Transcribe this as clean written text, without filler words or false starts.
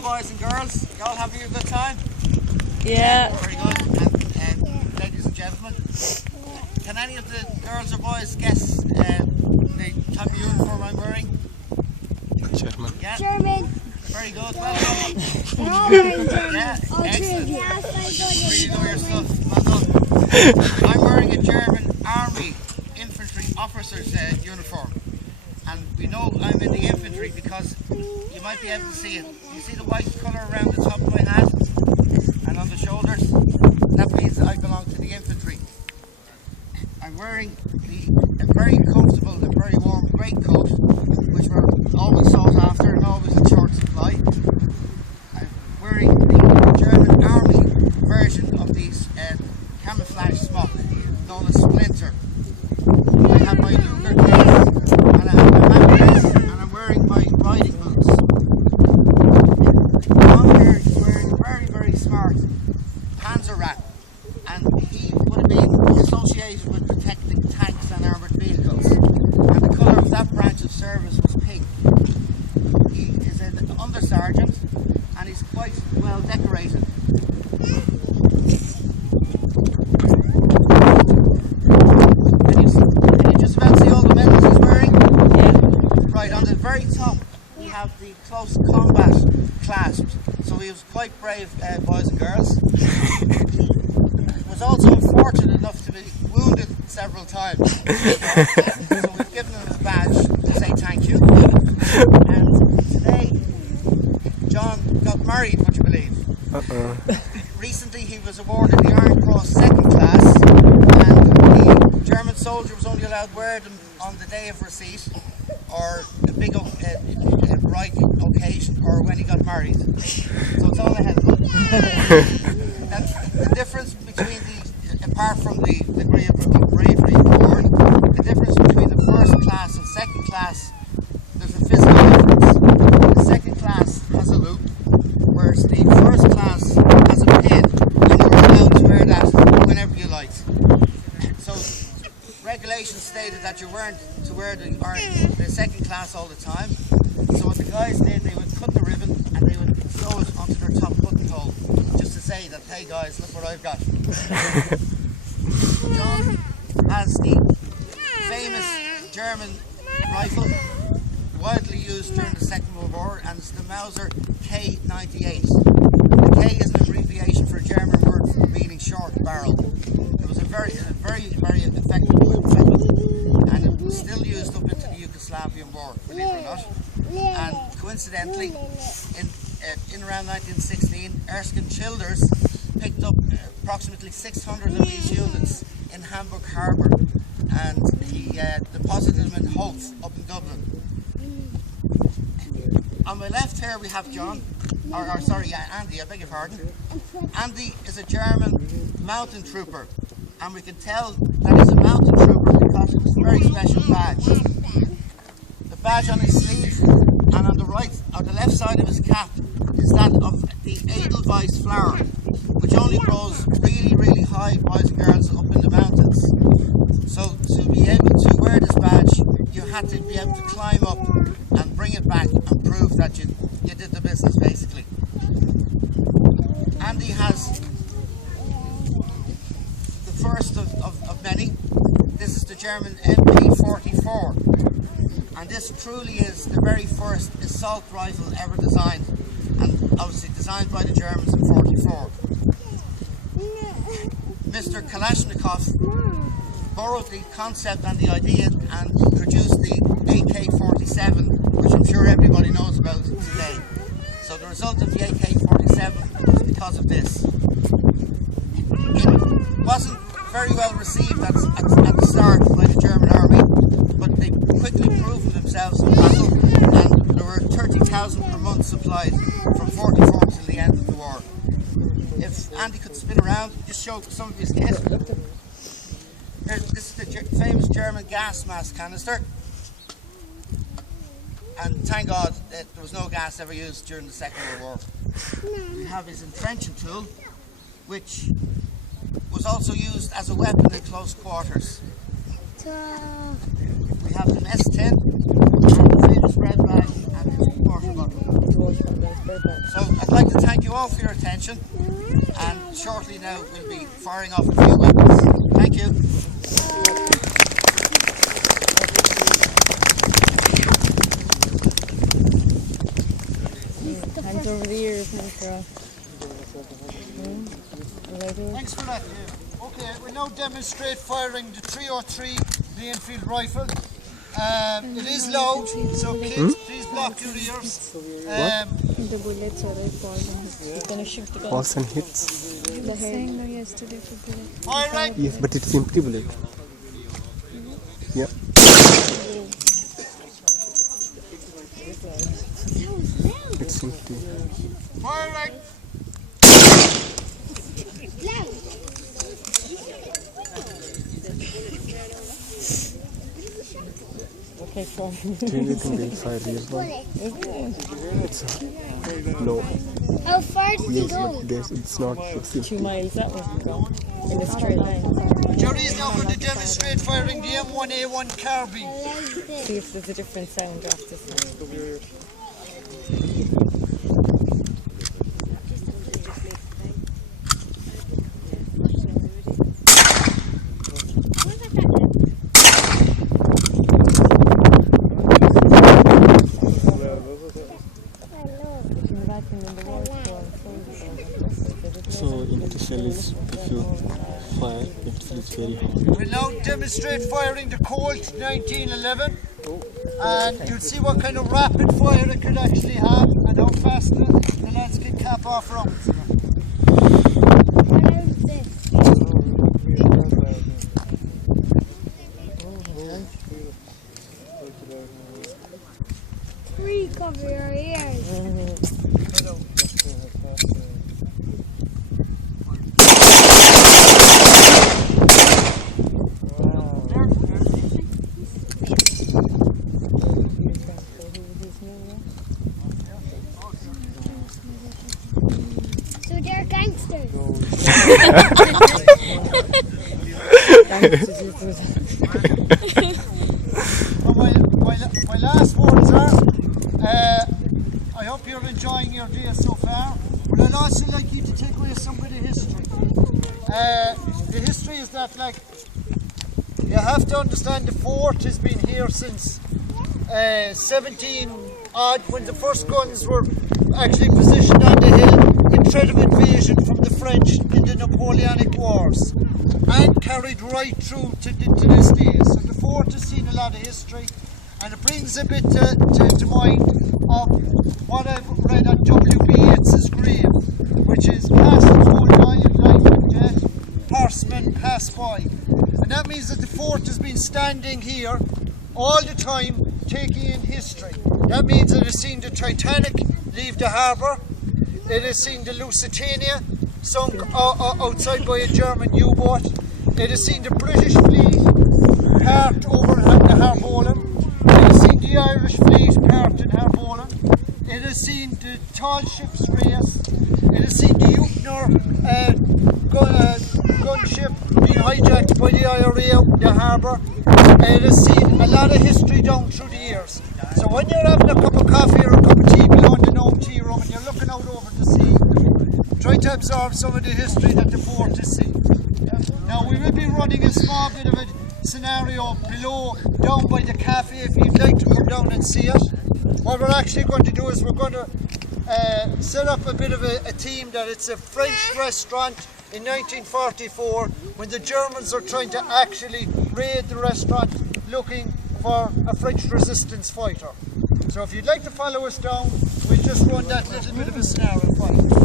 boys and girls. You all having a good time? Yeah. Very good. And ladies and gentlemen, can any of the girls or boys guess the type of uniform I'm wearing? German. Yeah. German. Very good. Well done. They're all wearing German. Yeah, All three of excellent. you. Really know your stuff. Well done. I'm wearing a German Army infantry officer's uniform. And we know I'm in the infantry because you might be able to see it. You see the white colour around the top of my hat and on the shoulders? That means I belong to the infantry. I'm wearing a very comfortable and very warm greatcoat, which we're always sought after and always in short supply. I'm wearing the German Army version of these camouflage smock known as Splinter. I have my Luger case and I have my map case and I'm wearing my riding boots. John here is wearing a very, very smart Panzer rat, and he would have been associated with protecting tanks and armoured vehicles, and the colour of that branch of service was pink. He is an undersergeant and he's quite well decorated. Can you just about see all the medals he's wearing? Yeah. Right, on the very top we have the close combat clasped, so he was quite brave, boys and girls. Was also unfortunate enough to be wounded several times. So we've given him his badge to say thank you. And today, John got married, would you believe? Recently he was awarded the Iron Cross second class, and the German soldier was only allowed to wear them on the day of receipt, or a big right occasion, or when he got married. So it's all ahead of him. And the difference between apart from the degree of bravery award, the difference between the first class and second class, there's a physical difference. The second class has a loop, whereas the first class has a pin, and you're allowed to wear that whenever you like. So regulations stated that you weren't to wear the second class all the time. So what the guys did, they would cut the ribbon and they would sew it onto their top buttonhole, just to say that, hey guys, look what I've got. John has the famous German rifle, widely used during the Second World War, and it's the Mauser K98. The K is an abbreviation for a German word meaning short barrel. It was a very effective weapon, and it was still used up into the Yugoslavian war, believe it or not. And coincidentally, in around 1916, Erskine Childers picked up approximately 600 of these units in Hamburg Harbour, and he deposited them in Howth up in Dublin. On my left here we have John, Andy, I beg your pardon. Andy is a German mountain trooper, and we can tell that he's a mountain trooper because of his very special badge. The badge on his sleeve and on the left side of his cap is that of the Edelweiss flower, which only grows really, really high, boys and girls, up in the mountains. So to be able to wear this badge, you had to be able to climb up and bring it back and prove that you did the business, basically. Andy has the first of many. This is the German MP44. And this truly is the very first assault rifle ever designed, and obviously designed by the Germans in '44. Mr. Kalashnikov borrowed the concept and the idea and produced the AK-47, which I'm sure everybody knows about today. So the result of the AK-47 was because of this. It wasn't very well received at the start by the German army, but they quickly proved themselves in battle, and there were 30,000 per month supplied from '44 till the end of the war. If Andy could spin around, just show some of his kit. Here, this is the famous German gas mask canister, and thank God that there was no gas ever used during the Second World War. We have his entrenching tool, which was also used as a weapon in close quarters. We have the mess tin, and the famous bread bag, and his water bottle. So thank you all for your attention. And shortly now we'll be firing off a few weapons. Thank you. Hands over the ears, Nicola. Thanks for that. Okay, we'll now demonstrate firing the 303 Enfield rifle. It is loud, so kids, please block your ears. The bullets are falling. Gonna shoot the gun. Falls and hits. You were saying no yesterday for bullet. Fire right. Yes, but it's empty bullet. Yeah. It's empty. Fire right. Okay, so. Change it in inside here. It's no. How far did he Yes, go? but it's not. It's 2 miles that way in a straight line. Jerry is now going to demonstrate firing the M1A1 carbine. See if there's a different sound after this. So empty cell is if you fire, it feels very hot. We'll now demonstrate firing the Colt 1911, and you'll see what kind of rapid fire it could actually have and how fast the lads can cap off rounds. Cover your ears. So they're gangsters. My last words are, I hope you're enjoying your day so far, but I'd also like you to take away some of the history. The history is that, like, you have to understand the fort has been here since 17 odd, when the first guns were actually positioned on the hill in threat of invasion from the French in the Napoleonic Wars, and carried right through to this day. So the fort has seen a lot of history, and it brings a bit to mind of what I've read on W.B. Yeats's grave, which is "Past old giant life and death, horsemen pass by." And that means that the fort has been standing here all the time, taking in history. That means it has seen the Titanic leave the harbour, it has seen the Lusitania sunk outside by a German U-boat, it has seen the British fleet parked over at the Harbolin, it has seen the Irish fleet parked in Harbolin, it has seen the tall ships race, it has seen the Uhtner gunship being hijacked by the IRA out in the harbour. It has seen a lot of history down through the years. So when you're having a cup of coffee or a cup of tea below in the gnome tea room and you're looking out over the sea, try to absorb some of the history that the fort has seen. Now we will be running a small bit of a scenario below, down by the cafe, if you'd like to come down and see it. What we're actually going to do is we're going to set up a bit of a theme that it's a French restaurant in 1944 when the Germans are trying to actually raid the restaurant looking for a French resistance fighter. So if you'd like to follow us down, we'll just run that little bit of a scenario for you.